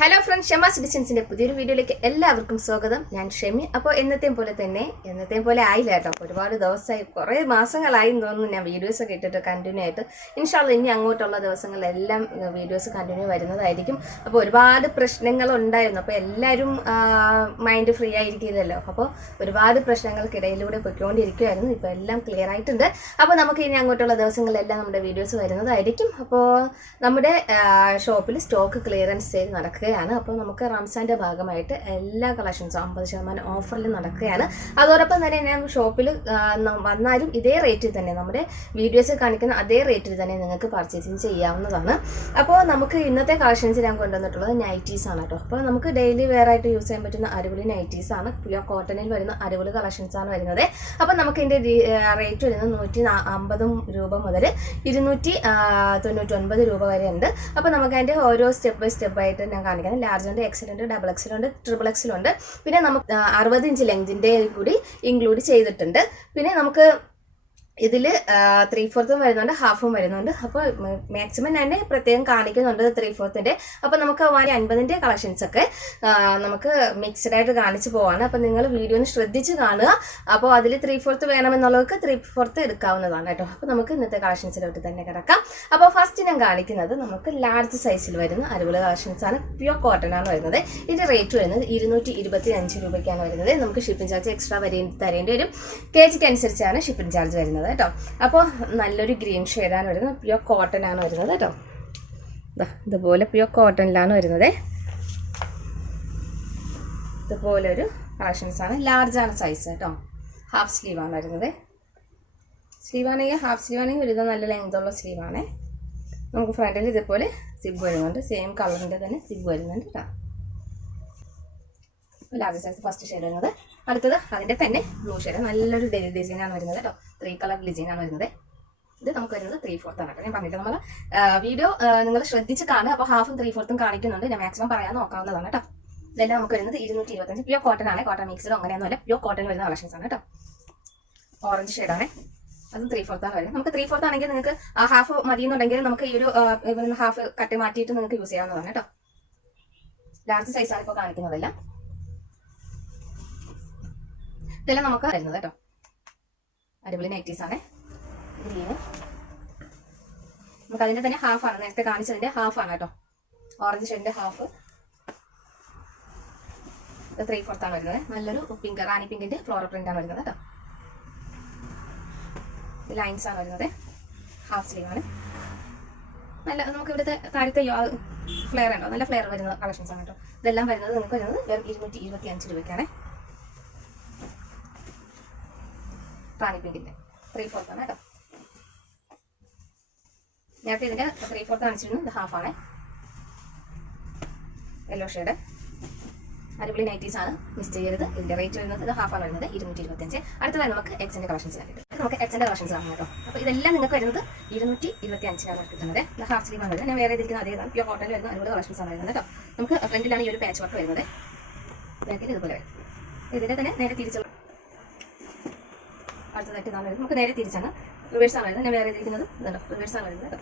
Hello friends, Shamas ഡിസൈൻസിന്റെ പുതിയൊരു വീഡിയോയിലേക്ക് എല്ലാവർക്കും സ്വാഗതം. ഞാൻ ഷെമി. അപ്പോൾ എന്നത്തെയും പോലെ ആയില്ല കേട്ടോ. ഒരുപാട് ദിവസമായി, കുറേ മാസങ്ങളായി തോന്നുന്നു ഞാൻ വീഡിയോസൊക്കെ ഇട്ടിട്ട് കണ്ടിന്യൂ ആയിട്ട്. ഇൻഷാല്ല ഇനി അങ്ങോട്ടുള്ള ദിവസങ്ങളിലെല്ലാം വീഡിയോസ് കണ്ടിന്യൂ വരുന്നതായിരിക്കും. അപ്പോൾ ഒരുപാട് പ്രശ്നങ്ങളുണ്ടായിരുന്നു. അപ്പോൾ എല്ലാവരും മൈൻഡ് ഫ്രീ ആയിരിക്കില്ലല്ലോ. അപ്പോൾ ഒരുപാട് പ്രശ്നങ്ങൾക്കിടയിലൂടെ പൊയ്ക്കൊണ്ടിരിക്കുമായിരുന്നു. ഇപ്പോൾ എല്ലാം ക്ലിയർ ആയിട്ടുണ്ട്. അപ്പോൾ നമുക്ക് ഇനി അങ്ങോട്ടുള്ള ദിവസങ്ങളിലെല്ലാം നമ്മുടെ വീഡിയോസ് വരുന്നതായിരിക്കും. അപ്പോൾ നമ്മുടെ ഷോപ്പിൽ സ്റ്റോക്ക് ക്ലിയറൻസ് സെയിൽ നടക്കുകയാണ്. അപ്പോൾ നമുക്ക് റംസാൻ്റെ ഭാഗമായിട്ട് എല്ലാ കളക്ഷൻസും 50% ഓഫറിൽ നടക്കുകയാണ്. അതോടൊപ്പം തന്നെ ഞാൻ ഷോപ്പിൽ വന്നാലും ഇതേ റേറ്റിൽ തന്നെ, നമ്മുടെ വീഡിയോസ് കാണിക്കുന്ന അതേ റേറ്റിൽ തന്നെ നിങ്ങൾക്ക് പർച്ചേസിങ് ചെയ്യാവുന്നതാണ്. അപ്പോൾ നമുക്ക് ഇന്നത്തെ കളക്ഷൻസ് ഞാൻ കൊണ്ടുവന്നിട്ടുള്ളത് നൈറ്റീസ് ആണ് കേട്ടോ. അപ്പോൾ നമുക്ക് ഡെയിലി വെയർ ആയിട്ട് യൂസ് ചെയ്യാൻ പറ്റുന്ന അടിപൊളി നൈറ്റീസ് ആണ്. പ്യുവർ കോട്ടണിൽ വരുന്ന അടിപൊളി കളക്ഷൻസ് ആണ് വരുന്നത്. അപ്പോൾ നമുക്ക് ഇതിൻ്റെ റേറ്റ് വരുന്നത് 150 രൂപ മുതൽ 299 രൂപ വരെ ഉണ്ട്. അപ്പോൾ നമുക്ക് അതിൻ്റെ ഓരോ സ്റ്റെപ്പ് ബൈ സ്റ്റെപ്പ് ആയിട്ട് ഞാൻ കാണിക്കുന്നത്. ലാർജ് ഉണ്ട്, എക്സൽ ഉണ്ട്, ഡബിൾ എക്സൽ ഉണ്ട്, ട്രിപ്പിൾ എക്സൽ ഉണ്ട്. പിന്നെ നമുക്ക് 60 ഇഞ്ച് ലെങ്തിൻ്റെ കൂടി ഇൻക്ലൂഡ് ചെയ്തിട്ടുണ്ട്. പിന്നെ നമുക്ക് ഇതിൽ 3/4 വരുന്നുണ്ട്, ഹാഫും വരുന്നുണ്ട്. അപ്പോൾ മാക്സിമം ഞാൻ പ്രത്യേകം കാണിക്കുന്നുണ്ട് 3/4. അപ്പോൾ നമുക്ക് 150ൻ്റെ കളക്ഷൻസ് ഒക്കെ നമുക്ക് മിക്സ്ഡ് ആയിട്ട് കാണിച്ച് പോവാണ്. അപ്പോൾ നിങ്ങൾ വീഡിയോ ഒന്ന് ശ്രദ്ധിച്ച് കാണുക. അപ്പോൾ അതിൽ 3/4 വേണമെന്നുള്ളവർക്ക് 3/4 എടുക്കാവുന്നതാണ് കേട്ടോ. അപ്പോൾ നമുക്ക് ഇന്നത്തെ കളക്ഷൻസിലോട്ട് തന്നെ കിടക്കാം. അപ്പോൾ ഫസ്റ്റ് ഞാൻ കാണിക്കുന്നത് നമുക്ക് ലാർജ് സൈസിൽ വരുന്ന അടിപൊളി കളക്ഷൻസ് ആണ്. പ്യുവർ കോട്ടൺ ആണ് വരുന്നത്. ഇതിൻ്റെ റേറ്റ് വരുന്നത് 225 രൂപയ്ക്കാണ് വരുന്നത്. നമുക്ക് ഷിപ്പിംഗ് ചാർജ് എക്സ്ട്രാ തരേണ്ടി വരും. KGക്ക് അനുസരിച്ചാണ് ഷിപ്പിംഗ് ചാർജ് വരുന്നത് കേട്ടോ. അപ്പോൾ നല്ലൊരു ഗ്രീൻ ഷെയ്ഡാണ് വരുന്നത്. പ്യുവർ കോട്ടൺ ആണ് വരുന്നത് കേട്ടോ. ഇതുപോലെ പ്യുവർ കോട്ടണിലാണ് വരുന്നത്. ഇതുപോലെ ഒരു കളക്ഷൻസ് ആണ്. ലാർജ് ആണ് സൈസ് കേട്ടോ. ഹാഫ് സ്ലീവ് ആണ് വരുന്നത്. സ്ലീവ് ആണെങ്കിൽ ഹാഫ് സ്ലീവ് ആണെങ്കിൽ ഒരു നല്ല ലെങ്തുള്ള സ്ലീവ് ആണ്. നമുക്ക് ഫ്രണ്ടിൽ ഇതുപോലെ സിബ് വരുന്നുണ്ട്. സെയിം കളറിൻ്റെ തന്നെ സിബ് വരുന്നുണ്ട് കേട്ടോ. ലാർജ് സൈസ് ഫസ്റ്റ് ഷെയ്ഡ് വരുന്നത്. അടുത്തത് അതിൻ്റെ തന്നെ ബ്ലൂ ഷെയ്ഡ്, നല്ലൊരു ഡിസൈനാണ് വരുന്നത് കേട്ടോ. 3 കളർ ഡിസൈനാണ് വരുന്നത്. ഇത് നമുക്ക് വരുന്നത് 3/4 ആണ് കേട്ടോ. ഞാൻ പറഞ്ഞിട്ട് നമ്മൾ വീഡിയോ നിങ്ങൾ ശ്രദ്ധിച്ച് കാണുക. അപ്പോൾ ഹാഫും 3/4 കാണിക്കുന്നുണ്ട്. ഞാൻ മാക്സിമം പറയാൻ നോക്കാവുന്നതാണ് കേട്ടോ. ഇതെല്ലാം നമുക്ക് വരുന്നത് 225. പ്യുവർ കോട്ടൺ ആണ്. കോട്ടൺ മിക്സഡോ അങ്ങനെയൊന്നുമല്ല, പ്യുവർ കോട്ടൺ വരുന്ന കളക്ഷൻസ് ആണ് കേട്ടോ. ഓറഞ്ച് ഷെയ്ഡാണ്. അതും 3/4 ആണ് വരുന്നത്. നമുക്ക് 3/4 ആണെങ്കിൽ നിങ്ങൾക്ക് ഹാഫ് മതി എന്നുണ്ടെങ്കിൽ നമുക്ക് ഈ ഒരു ഹാഫ് കട്ട് മാറ്റിയിട്ട് നിങ്ങൾക്ക് യൂസ് ചെയ്യാവുന്നതാണ് കേട്ടോ. ലാർജ് സൈസാണ് ഇപ്പോൾ കാണിക്കുന്നതെല്ലാം. ഇതെല്ലാം നമുക്ക് വരുന്നത് കേട്ടോ. അടിപൊളി നൈറ്റീസ് ആണ്. ഗ്രീന് നമുക്ക് അതിൻ്റെ തന്നെ ഹാഫ് ആണ്, നേരത്തെ കാണിച്ചതിൻ്റെ ഹാഫ് ആണ് കേട്ടോ. Orange ഷെയ്ഡിൻ്റെ half. 3/4 ആണ് വരുന്നത്. നല്ലൊരു പിങ്ക്, റാണി പിങ്കിൻ്റെ ഫ്ലോറൽ പ്രിന്റ് ആണ് വരുന്നത് കേട്ടോ. ലൈൻസ് ആണ് വരുന്നത്. ഹാഫ് സ്ലീവ് ആണ്. നല്ല നമുക്ക് ഇവിടുത്തെ താഴത്തെ ഫ്ലെയർ ഉണ്ടോ, നല്ല ഫ്ലെയർ വരുന്ന കളക്ഷൻസ് ആണ് കേട്ടോ. ഇതെല്ലാം വരുന്നത് നിങ്ങൾക്ക് വരുന്നത് 225 രൂപയ്ക്കാണ്. റാണി പിങ്കിൻ്റെ 3/4 ആണ് കേട്ടോ. നേരത്തെ ഇതിൻ്റെ 3/4 കാണിച്ചിരുന്നു. ഇത് ഹാഫാണ്. യെല്ലോ ഷെയ്ഡ് അടിപൊളി നൈറ്റീസ് ആണ്, മിസ് ചെയ്യരുത്. ഇതിൻ്റെ റേറ്റ് വരുന്നത് ഇത് ഹാഫാണ് വരുന്നത് 225. അടുത്തതായി നമുക്ക് എക്സിൻ്റെ കളക്ഷൻസ് കണ്ടിട്ട് നമുക്ക് എക്സിൻ്റെ കളക്ഷൻസ് കാണാം കേട്ടോ. അപ്പോൾ ഇതെല്ലാം നിങ്ങൾക്ക് വരുന്നത് 225 കിട്ടുന്നത്. ഇത് ഹാഫ് സ്ലീവ് ആണ് വരുന്നത്. ഞാൻ വേറെ ഇരിക്കുന്ന അതേതാണ്. പ്യുവർ കോട്ടണിൽ വരുന്ന അടിപൊളി കളക്ഷൻസ് ആണ് വരുന്നത് കേട്ടോ. നമുക്ക് ഫ്രണ്ടിലാണ് ഈ ഒരു പാച്ച് വർക്ക് വരുന്നത്. ബാക്കിൽ ഇതുപോലെ വരും. ഇതിൻ്റെ തന്നെ നേരെ തിരിച്ചുള്ള അടുത്തതായിട്ട് ഇതാണ് വരുന്നത്. നമുക്ക് നേരെ തിരിച്ചാണ്, റിവേഴ്സാണ് വരുന്നത്. ഞാൻ വേറെ ഇരിക്കുന്നത് ഇതുണ്ടോ, റിവേഴ്സാണ് വരുന്നത് കേട്ടോ.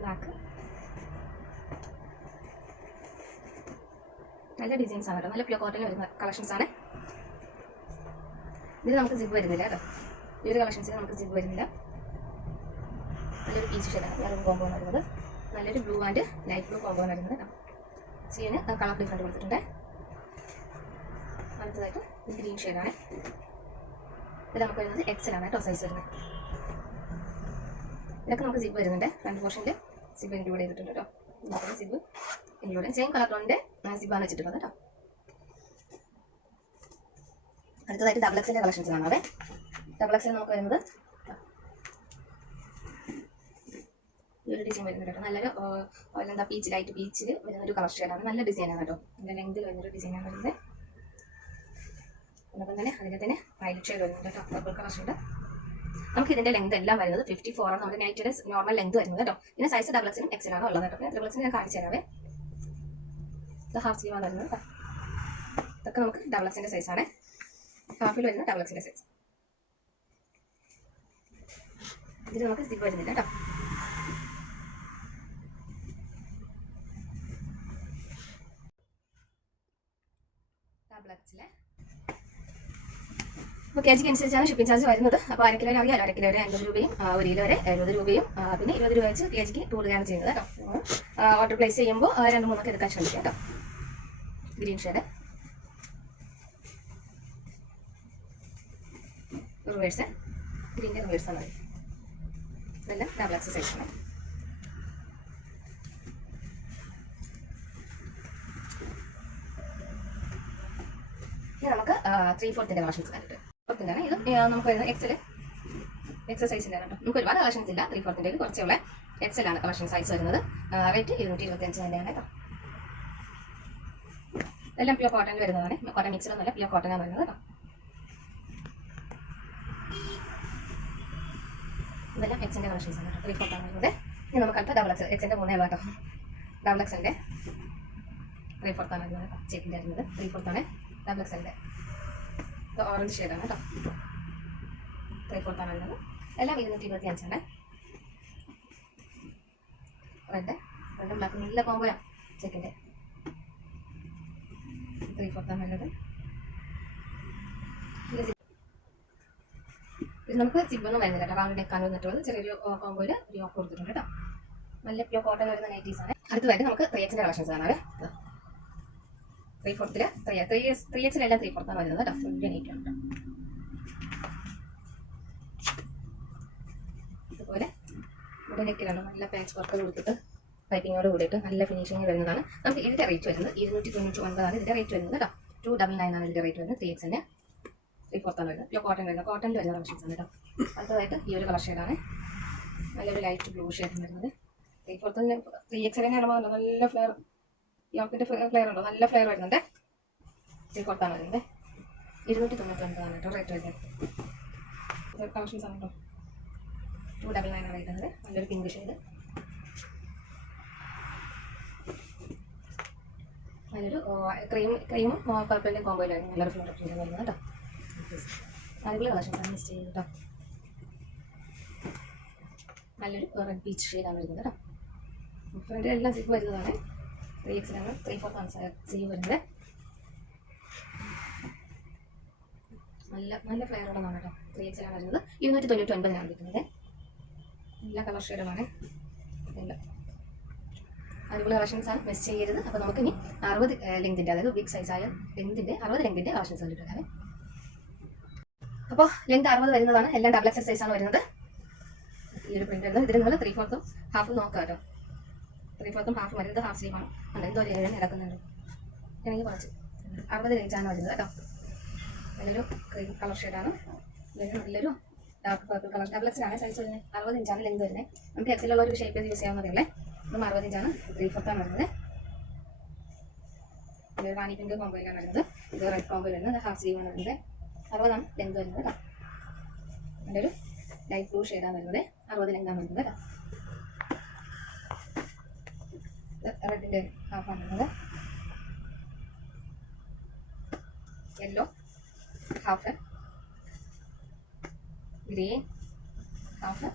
ബ്ലാക്ക് നല്ല ഡിസൈൻസ് ആണ് കേട്ടോ. നല്ല പ്യുവർ കോട്ടണിൽ വരുന്ന കളക്ഷൻസ് ആണ്. ഇതിൽ നമുക്ക് സിബ് വരുന്നില്ല കേട്ടോ. ഈ ഒരു കളക്ഷൻസിൽ നമുക്ക് സിബ് വരുന്നില്ല. നല്ലൊരു പീച്ച് ഷെയ്ഡാണ്. നല്ലൊരു കോമ്പോ വരുന്നത്. നല്ലൊരു blue and light blue combo വരുന്നത് കേട്ടോ. സീന് കളർ ഡിഫറൻറ്റ് കൊടുത്തിട്ടുണ്ട്. അടുത്തതായിട്ട് ഗ്രീൻ ഷെയ്ഡാണ്. ഇത് നമുക്ക് വരുന്നത് എക്സൽ ആണ് കേട്ടോ സൈസ് വരുന്നത്. ഇതൊക്കെ നമുക്ക് സിബ് വരുന്നുണ്ട്. ഫ്രണ്ട് പോർഷനിൽ സിബ് ഇൻക്ലൂഡ് ചെയ്തിട്ടുണ്ട് കേട്ടോ. സിബ് ഇൻക്ലൂഡ് സെയിം കളർ ടോണിൻ്റെ സിബാണ് വെച്ചിട്ടുള്ളത് കേട്ടോ. അടുത്തതായിട്ട് ഡബിൾ എക്സിൻ്റെ കളക്ഷൻസ് കാണാവേ. ഡബിൾ എക്സിൽ നമുക്ക് വരുന്നത് ഈ ഒരു ഡിസൈൻ വരുന്നത് കേട്ടോ. നല്ലൊരു എന്താ പീച്ച്, ലൈറ്റ് പീച്ചിൽ വരുന്നൊരു കളർ ഷെയ്ഡാണ്. നല്ല ഡിസൈനാണ് കേട്ടോ. നല്ല ലെങ്തിൽ വരുന്നൊരു ഡിസൈനാണ് വരുന്നത്. അതോടൊപ്പം തന്നെ അതിൻ്റെ തന്നെ വയലറ്റ് ഷെയ്ഡ് വരുന്നുണ്ട് കേട്ടോ. Purple colour shade. നമുക്ക് ഇതിൻ്റെ ലെങ്ത് എല്ലാം വരുന്നത് 54 ആണ്. നമ്മുടെ നൈറ്റിയുടെ നോർമൽ ലെങ്ത് വരുന്നത് കേട്ടോ. പിന്നെ സൈസ് ഡബിൾ എക്സിനും എക്സലാണ് ഉള്ളത് കേട്ടോ. പിന്നെ ട്രിപ്പിൾ എക്സിന് ഞാൻ കാണിച്ചു തരാവേ. ഇത് ഹാഫ് സ്ലീവ് ആണ് വരുന്നത് കേട്ടോ. ഇതൊക്കെ നമുക്ക് ഡബിൾ എക്സിൻ്റെ സൈസാണ്. ഹാഫിൽ വരുന്ന ഡബിൾ എക്സിൻ്റെ സൈസ്. ഇതിൽ നമുക്ക് സിബ് വരുന്നില്ല കേട്ടോ. ഡബിൾ എക്സിലെ അപ്പോൾ കെ ജിക്ക് അനുസരിച്ചാണ് ഷിപ്പിംഗ് ചാർജ് വരുന്നത്. അപ്പോൾ 1 കിലോ അറിയാമല്ലോ, 1 കിലോ വരെ 50 രൂപയും 1 കിലോ വരെ 70 രൂപയും പിന്നെ 20 രൂപ വെച്ച് കെ ജിക്ക് കൂടുകയാണ് ചെയ്യുന്നത് കേട്ടോ. ഓർഡർ പ്ലേസ് ചെയ്യുമ്പോൾ 2-3 എടുക്കാൻ ശ്രമിക്കുക കേട്ടോ. ഗ്രീൻ ഷെയ്ഡ് റിവേഴ്സ്, ഗ്രീൻ്റെ റിവേഴ്സാണ് മതി. ഇതെല്ലാം ഡബിൾ എക്സ് സൈസാണ്. ഇനി നമുക്ക് 3/4 കളക്ഷൻസ് കണ്ടിട്ട് 4ാണ് ഇത് നമുക്ക് വരുന്നത് എക്സൽ സൈസിൻ്റെ കേട്ടോ. നമുക്ക് ഒരുപാട് കളക്ഷൻസ് ഇല്ല. 3/4 കുറച്ചുള്ള എക്സലാണ് കളക്ഷൻ സൈസ് വരുന്നത്. റേറ്റ് 225 തന്നെയാണ് കേട്ടോ. എല്ലാം പ്യൂർ കോട്ടണിൽ വരുന്നതാണ്. കോട്ടൺ മിക്സിലൊന്നുമല്ല, പ്യൂർ കോട്ടനാണ് വരുന്നത് കേട്ടോ. ഇതെല്ലാം എക്സിൻ്റെ കളക്ഷൻസ് ആണ് കേട്ടോ. 3/4 വരുന്നത്. ഇനി നമുക്ക് അടുത്ത ഡബിൾ എക്സ്, എക്സിൻ്റെ 3 കേട്ടോ. ഡബിൾ എക്സിൻ്റെ 3/4 വരുന്നത് കേട്ടോ. ചെക്കിൻ്റെ വരുന്നത് 3/4 ഡബിൾ എക്സിൻ്റെ. ഇത് ഓറഞ്ച് ഷെയ്ഡാണ് കേട്ടോ. 3/4 വരുന്നത്. എല്ലാം 225 റെഡും ബ്ലാക്കും നല്ല കോമ്പോയാണ് ചെക്കിൻ്റെ. 3/4 വരുന്നത്. ഇത് നമുക്ക് സിബൊന്നും വരുന്നില്ല കേട്ടോ. റൗണ്ട് നെക്കാണ് വന്നിട്ടുള്ളത്. ചെറിയൊരു കോമ്പോയിൽ ഒരു ഓഫ് കൊടുത്തിട്ടുണ്ട് കേട്ടോ. നല്ല പ്യൂർ കോട്ടൺ വരുന്ന നൈറ്റീസാണ്. അടുത്തതായിട്ട് നമുക്ക് 3Xന്റെ കളക്ഷൻസ് കാണാം. 3/4 3Xലെല്ലാം 3/4 വരുന്നത് കേട്ടോ. ഫുൾ നീറ്റാണ് കേട്ടോ. ഇതുപോലെ ഇവിടെ നെക്കിലാണ് നല്ല പാച്ച് വർക്ക് കൊടുത്തിട്ട് പൈപ്പിങ്ങോട് കൂടിയിട്ട് നല്ല ഫിനിഷിങ് വരുന്നതാണ്. നമുക്ക് ഇതിൻ്റെ റേറ്റ് വരുന്നത് 299 ഇതിൻ്റെ റേറ്റ് വരുന്നത് കേട്ടോ. 299 ഇതിൻ്റെ റേറ്റ് വരുന്നത്. 3Xന്റെ 3/4 വരുന്നത്. പ്യൂർ കോട്ടൺ വരുന്നത്. കോട്ടണിൽ വരുന്ന കളക്ഷൻസ് ആണ് കേട്ടോ. അടുത്തതായിട്ട് ഈ ഒരു കളർ ഷെയ്ഡാണ്. നല്ലൊരു ലൈറ്റ് ബ്ലൂ ഷെയ്ഡ് വരുന്നത്. 3/4 3Xൽ ആകുമ്പോൾ നല്ല ഫ്ലെയർ, യോക്കിൻ്റെ ഫ്ലെയർ ഉണ്ടോ, നല്ല ഫ്ലെയർ വരുന്നുണ്ട്. 3/4 വരുന്നത്. 299 കേട്ടോ റേറ്റ് വരുന്നത്. കളക്ഷൻസ് ആണ് കേട്ടോ. 299 വരുന്നത്. നല്ലൊരു പിങ്ക് ഷെയ്ഡ്, നല്ലൊരു ക്രീമും പർപ്പിളിൻ്റെയും കോമ്പോയിലായിരുന്നു. നല്ലൊരു ഫ്ലോർ പ്രിൻ്റ് വരുന്നത് കേട്ടോ. അടിപൊളി കളക്ഷൻസ് മിസ് ചെയ്ത് കേട്ടോ. നല്ലൊരു റെഡ് പീച്ച് ഷെയ്ഡാണ് വരുന്നത് കേട്ടോ. ഫ്രണ്ട് എല്ലാം സിപ്പ് വരുന്നതാണ്. 3Xലാണ് 3/4 സിപ്പ് വരുന്നത്. നല്ല ഫ്ലെയർ ഉള്ളതാണ് കേട്ടോ. 3Xലാണ് വരുന്നത്. 299 കിട്ടുന്നത്. എല്ലാ കളർ ഷെയ്ഡുമാണ്. എല്ലാം അടിപൊളി കളക്ഷൻസാണ്, മിസ് ചെയ്യരുത്. അപ്പോൾ നമുക്ക് ഇനി 60 ലെങ്തിൻ്റെ, അതായത് ബിഗ് സൈസായ ലെങ്തിൻ്റെ 60 ലെങ്തിൻ്റെ കളക്ഷൻസ് കണ്ടിട്ടുണ്ടാണ്. അപ്പോൾ ലെങ്ത് 60 വരുന്നതാണ്. എല്ലാം ഡബിൾ എക്സൽ സൈസാണ് വരുന്നത്. ഈ ഒരു പ്രിന്റ് വരുന്നത്. ഇതിൽ നിങ്ങൾ 3/4 ഹാഫും നോക്കുക കേട്ടോ. 3/4 ഹാഫ് വരുന്നത്. ഹാഫ് സ്ലീവാണ്. ഉണ്ട് എന്തോ ഇടക്കുന്നുണ്ട്. എനിക്ക് കുറച്ച് 60 ലെങ്താണ് വരുന്നത് കേട്ടോ. നല്ലൊരു ക്രീം കളർ ഷെയ്ഡാണ്. നല്ലൊരു ഡാർക്ക് പർപ്പിൾ കളർ. ഡബിൾ എക്സിലാണ് സൈസ് വരുന്നത്. 60 ഇഞ്ചാണ് ലെങ്ത് വരുന്നത്. നമുക്ക് എക്സിലുള്ള ഒരു ഷേപ്പ് ചെയ്ത് യൂസ് ചെയ്യാവുന്നതല്ലേ. ഇതും 60 ഇഞ്ചാണ്. 3/4 വരുന്നത്. ഇത് റാണി പിങ്ക് കോമ്പോയിലാണ് വരുന്നത്. ഇത് റെഡ് കോമ്പോയിൽ വരുന്നത്. ഹാഫ് സ്ലീവാണ് വരുന്നത്. 60 ലെങ്ത് വരുന്നത് കേട്ടോ. നല്ലൊരു ലൈറ്റ് ബ്ലൂ ഷെയ്ഡാണ് വരുന്നത്. 60 ലെങ്താണ് വരുന്നത് കേട്ടോ. റെഡിൻ്റെ ഹാഫാണ് വരുന്നത്. യെല്ലോ ഹാഫ്, ഗ്രീൻ ഹാഫ്,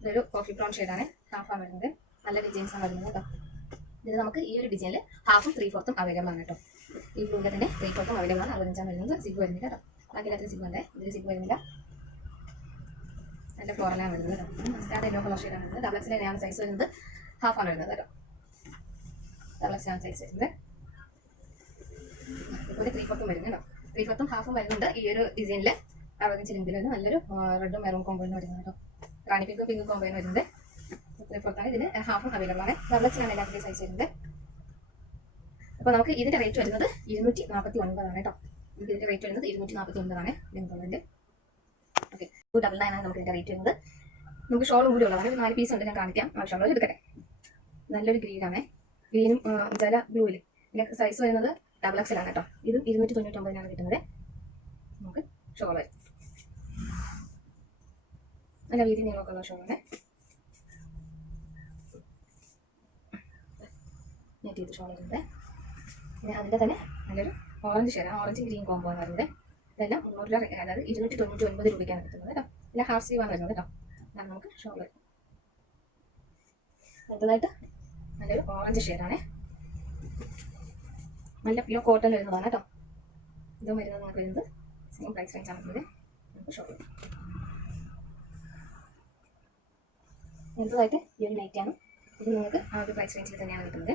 ഇതൊരു കോഫി ബ്രൗൺ ഷെയ്ഡാണ്. ഹാഫാണ് വരുന്നത്. നല്ല ഡിസൈൻസാണ് വരുന്നത് കേട്ടോ. ഇത് നമുക്ക് ഈ ഒരു ഡിസൈനിൽ ഹാഫും 3/4 അവൈലബിൾ ആണ് കേട്ടോ. ഈ ബ്ലൂവിൻ്റെ തന്നെ 3/4 അവൈലബിൾ ആണ്. 65 വരുന്നത്. സിബ് വരുന്നില്ല കേട്ടോ. ബാക്കി എല്ലാത്തിനും സിബ് ഉണ്ട്. ഇതിൽ സിബ് വരുന്നില്ല. നല്ല ഫ്ലോറലാണ് വരുന്നത് കേട്ടോ. മസ്റ്റാർഡ് യെല്ലോ കളർ ഷെയ്ഡാണ് വരുന്നത്. ഡബിൾ എക്സിലാണ് സൈസ് വരുന്നത്. ഹാഫാണ് വരുന്നത് കേട്ടോ. ഡബിൾ എക്സിലാണ് സൈസ് വരുന്നത്. ഇതുപോലെ 3/4 വരുന്നത് കേട്ടോ. 3/4 ഹാഫും വരുന്നുണ്ട്. ഈ ഒരു ഡിസൈനിൽ 60 ഇഞ്ച് ലെങ്തിൽ നല്ലൊരു റെഡും മെറൂൺ കോമ്പോയിന് വരുന്നത് കേട്ടോ. റാണി പിങ്ക് കോമ്പോയിന് വരുന്നത്. 3/4 ഇതിന് ഹാഫും അവൈലബിൾ ആണ്. ഡബിൾ എക്സിലാണ് എല്ലാത്തിൻ്റെയും സൈസ് വരുന്നത്. അപ്പോൾ നമുക്ക് ഇതിൻ്റെ റേറ്റ് വരുന്നത് 249 കേട്ടോ. നമുക്ക് ഇതിൻ്റെ റേറ്റ് വരുന്നത് 249 ലെങ്ത്. ഓക്കെ, 299 നമുക്ക് ഇതിൻ്റെ റേറ്റ് വരുന്നത്. നമുക്ക് ഷോളും കൂടി ഉള്ളതാണ്. 4 പീസ് ഉണ്ട്, ഞാൻ കാണിക്കാം. ആവശ്യമുള്ളത് എടുക്കട്ടെ. നല്ലൊരു ഗ്രീനാണ്. ഗ്രീനും ജല ബ്ലൂവിൽ ഇതിൻ്റെ സൈസ് വരുന്നത് ഡബിൾ എക്സിലാണ് കേട്ടോ. ഇതും 299 കിട്ടുന്നത്. നമുക്ക് ഷോൾ വരും. നല്ല വീതി നീളമൊക്കെയുള്ള ഷോളാണ്. നെറ്റ് ചെയ്ത് ഷോൾ വരുന്നത്. പിന്നെ അതിൻ്റെ തന്നെ നല്ലൊരു orange shade, orange green combo എന്ന് പറയുന്നത്. ഇതെല്ലാം 300 രൂപ, അതായത് 299 രൂപയ്ക്കാണ് കിട്ടുന്നത് കേട്ടോ. ഇല്ല ഹാഫ് സ്ലീവാണ് വരുന്നത് കേട്ടോ. അതാണ് നമുക്ക് ഷോൾ വരുന്നത്. അടുത്തതായിട്ട് നല്ലൊരു ഓറഞ്ച് ഷെയ്ഡാണ്, നല്ല പ്യൂർ കോട്ടൺ വരുന്നതാണ് കേട്ടോ. ഇതും വരുന്നത് നമുക്ക് വരുന്നത് സെയിം പ്രൈസ് റേഞ്ച് ആണ് വരുന്നത്. നമുക്ക് ഷോൾ വരും. അടുത്തതായിട്ട് ഈ ഒരു നൈറ്റാണ്. ഇത് നിങ്ങൾക്ക് ആ ഒരു പ്രൈസ് റേഞ്ചിൽ തന്നെയാണ് കിട്ടുന്നത്.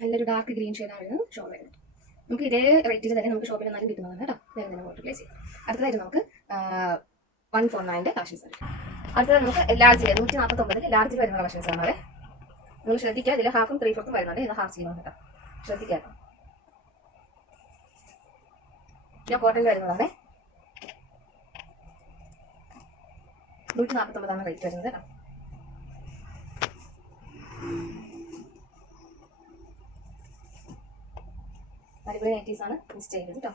നല്ലൊരു ഡാർക്ക് ഗ്രീൻ ഷെയ്ഡാണ് വരുന്നത് ഷോൾ വരുന്നത്. നമുക്ക് ഇതേ റേറ്റിൽ തന്നെ നമുക്ക് ഷോപ്പിൽ നിന്നാലും കിട്ടുന്നതാണ് കേട്ടോ. വേറെ തന്നെ ഓർഡർ പ്ലേസ് ചെയ്യും. അടുത്തതായിട്ട് നമുക്ക് 149 കളക്ഷൻസ് ഉണ്ട്. അടുത്തത് നമുക്ക് ലാർജിൽ 149 ലാർജിൽ വരുന്ന കളക്ഷൻസ് ആണ്. നിങ്ങൾ ശ്രദ്ധിക്കുക, ഇതിൽ ഹാഫും 3/4 വരുന്നുണ്ട്. ഇത് ഹാഫ് സ്ലീവാണ് കേട്ടോ, ശ്രദ്ധിക്കുക. പിന്നെ കോട്ടണിൽ വരുന്നതാണ് 149 റേറ്റ് വരുന്നത് കേട്ടോ. അടിപൊളി നൈറ്റീസ് ആണ് മിസ് ചെയ്യുന്നത് കേട്ടോ.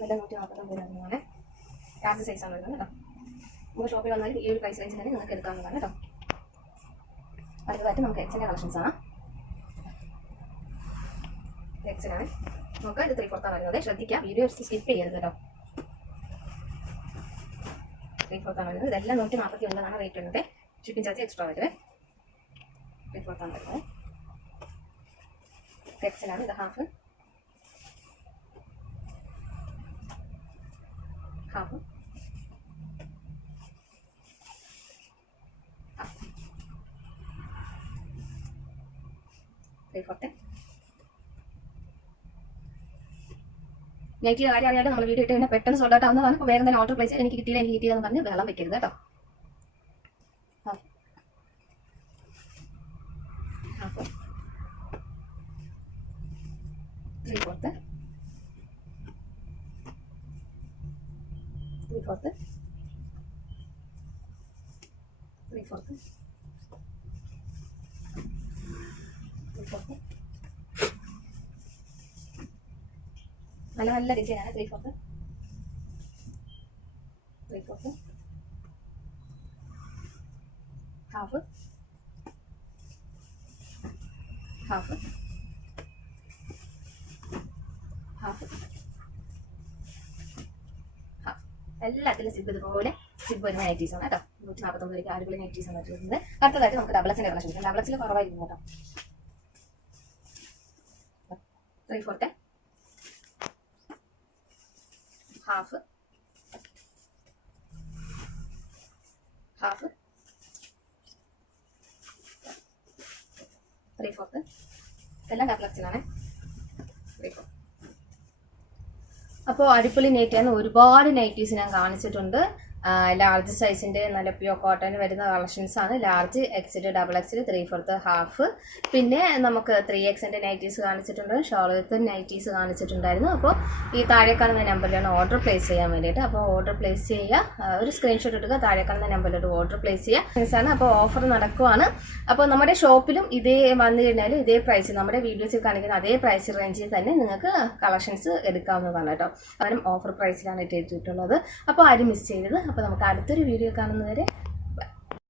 നല്ല 149 വരുന്നതാണ്. ലാർജ് സൈസ് ആണ് വരുന്നത് കേട്ടോ. നമുക്ക് ഷോപ്പിൽ വന്നാൽ ഈ ഒരു പ്രൈസ് റേഞ്ചിൽ തന്നെ നിങ്ങൾക്ക് എടുക്കാവുന്നതാണ് കേട്ടോ. അടുത്തതായിട്ട് നമുക്ക് എക്സിൻ്റെ കളക്ഷൻസ് ആണ്. എക്സിനാണ് നമുക്ക് ഇത് 3/4 വരുന്നത്. ശ്രദ്ധിക്കുക, വീഡിയോ സ്കിപ്പ് ചെയ്യരുത് കേട്ടോ. 3/4 വരുന്നത്. ഇതെല്ലാം 149 റേറ്റ് വരുന്നത്. ഷിപ്പിംഗ് ചാർജ് എക്സ്ട്രാ വരുന്നത്. 3/4 വരുന്നത്. എക്സിനാണ്. ഇത് ഹാഫ് 3/4. നൈറ്റിൽ കാര്യം അറിയാതെ നമ്മൾ വീഡിയോ ഇട്ട് കഴിഞ്ഞാൽ പെട്ടെന്ന് സോൾഡ് ഔട്ട് ആവുന്നതാണ്. അപ്പോൾ വേഗം തന്നെ ഓർഡർ പ്ലേസ് ചെയ്ത് എനിക്ക് കിട്ടിയില്ലെന്ന് പറഞ്ഞ് വെള്ളം വെക്കരുത് കേട്ടോ. ഹാഫ് 3/4 നല്ല നല്ല ഡിസൈനാണ്. 3/4 ഹാഫ് എല്ലാത്തിലും സിബ് ഇതുപോലെ സിബ് വരുന്ന നൈറ്റീസ് ആണ് കേട്ടോ. 149 രൂപയ്ക്ക് അടിപൊളി നൈറ്റീസ് ആണ് വരുന്നത്. അടുത്തതായിട്ട് നമുക്ക് ഡബിൾസിന്റെ കളക്ഷൻസ്. ഡബിൾസിൽ കുറവായിരിക്കും കേട്ടോ. 3/4 ഹാഫ് 3/4 എല്ലാം ഡബിൾസിനാണ്. 3/4. അപ്പോൾ അടിപൊളി നൈറ്റിയാണ്. ഒരുപാട് നൈറ്റീസ് ഞാൻ കാണിച്ചിട്ടുണ്ട്. ലാർജ് സൈസിൻ്റെ നല്ല പ്യൂർ കോട്ടൺ വരുന്ന കളക്ഷൻസ് ആണ്. Large, XL, double XL, 3/4 half, പിന്നെ നമുക്ക് 3Xന്റെ നൈറ്റീസ് കാണിച്ചിട്ടുണ്ട്. ഷോൾ വിത്ത് നൈറ്റീസ് കാണിച്ചിട്ടുണ്ടായിരുന്നു. അപ്പോൾ ഈ താഴെ കാണുന്ന നമ്പറിലാണ് ഓർഡർ പ്ലേസ് ചെയ്യാൻ വേണ്ടിയിട്ട്. അപ്പോൾ ഓർഡർ പ്ലേസ് ചെയ്യുക, ഒരു സ്ക്രീൻഷോട്ട് എടുക്കുക, താഴെ കാണുന്ന നമ്പറിലോട്ട് ഓർഡർ പ്ലേസ് ചെയ്യുക. അപ്പോൾ ഓഫർ നടക്കുവാണ്. അപ്പോൾ നമ്മുടെ ഷോപ്പിലും ഇതേ വന്നു കഴിഞ്ഞാൽ ഇതേ പ്രൈസ്, നമ്മുടെ വീഡിയോസിൽ കാണിക്കുന്ന അതേ പ്രൈസ് റേഞ്ചിൽ തന്നെ നിങ്ങൾക്ക് കളക്ഷൻസ് എടുക്കാവുന്നതാണ് കേട്ടോ. കാരണം ഓഫർ പ്രൈസിലാണ് ഇട്ടിട്ടുള്ളത്. അപ്പോൾ ആരും മിസ് ചെയ്തത്. അപ്പോൾ നമുക്ക് അടുത്തൊരു വീഡിയോ കാണുന്നവരെ